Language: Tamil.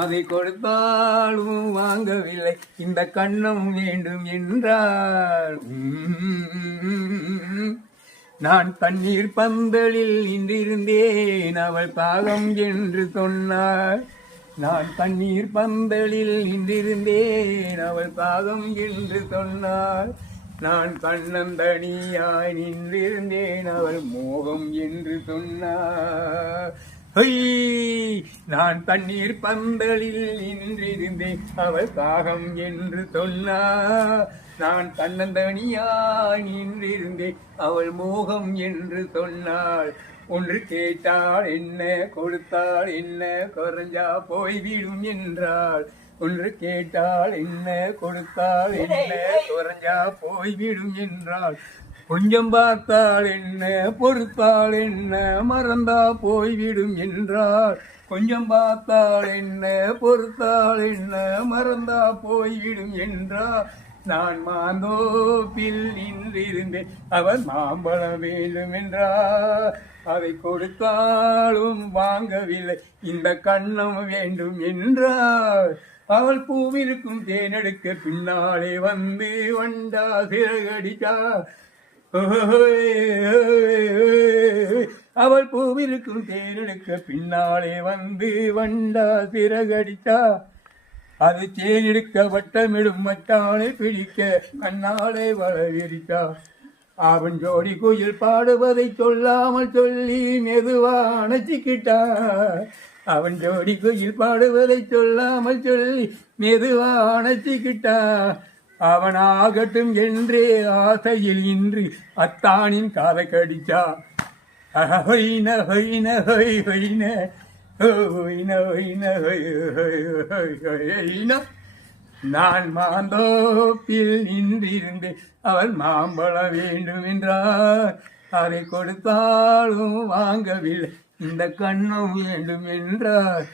அதை கொடுத்தாலும் வாங்கவில்லை, இந்த கண்ணம் வேண்டும் என்றார். நான் தண்ணீர் பந்தலில் நின்றிருந்தேன், அவள் தாகம் என்று சொன்னாள். நான் தண்ணீர் பந்தலில் நின்றிருந்தேன், அவள் தாகம் என்று சொன்னாள். நான் கண்ணந்தனியாய் நின்றிருந்தேன், அவள் மோகம் என்று சொன்னாள். நான் தண்ணீர் பந்தலில் நின்றிருந்தேன், அவள் தாகம் என்று சொன்னாள். நான் தன்னந்தனியாய் நின்றிருந்தேன், அவள் மோகம் என்று சொன்னாள். ஒன்று கேட்டாள் என்ன, கொடுத்தாள் என்ன, குறைஞ்சா போய்விடும் என்றாள். ஒன்று கேட்டாள் என்ன, கொடுத்தாள் என்ன, குறைஞ்சா போய்விடும் என்றாள். கொஞ்சம் பார்த்தாள் என்ன, பொறுத்தாள் என்ன, மறந்தா போய்விடும் என்றாள். கொஞ்சம் பார்த்தாள் என்ன, பொறுத்தாள் என்ன, மறந்தா போய்விடும் என்றாள். நான் மாந்தோப்பில் நின்றிருந்தேன், அவன் மாம்பழம் வேண்டும் என்றார். அதை கொடுத்தாலும் வாங்கவில்லை, இந்த கண்ணம் வேண்டும் என்றார். அவள் பூவிருக்கும் தேனெடுக்க பின்னாலே வந்து வண்டா சிறகடித்தா. அவள் பூவிருக்கும் தேனெடுக்க பின்னாலே வந்து வண்டா சிறகடித்தா. அது தேனெடுக்க வட்டமிடும் மட்டாளை பிடிக்க கண்ணாலே வளவிரித்தா. அவன் ஜோடி குயில் பாடுவதை சொல்லாமல் சொல்லி மெதுவா அணைச்சிக்கிட்டா. அவன் ஜோடி குயில் பாடுவதை சொல்லாமல் சொல்லி மெதுவா அணைச்சிக்கிட்டா. அவன் ஆகட்டும் என்றே ஆசையில் இன்று அத்தானின் காதை கடிச்சா. ஹொய்ன ஹொய்ன ஹொய் ஹொய்ன. நான் மாந்தோப்பில் நின்றிருந்தேன், அவள் மாம்பழம் வேண்டும் என்றார். அதை கொடுத்தாலும் வாங்கவில்லை, இந்த கண்ணம் வேண்டும் என்றார்.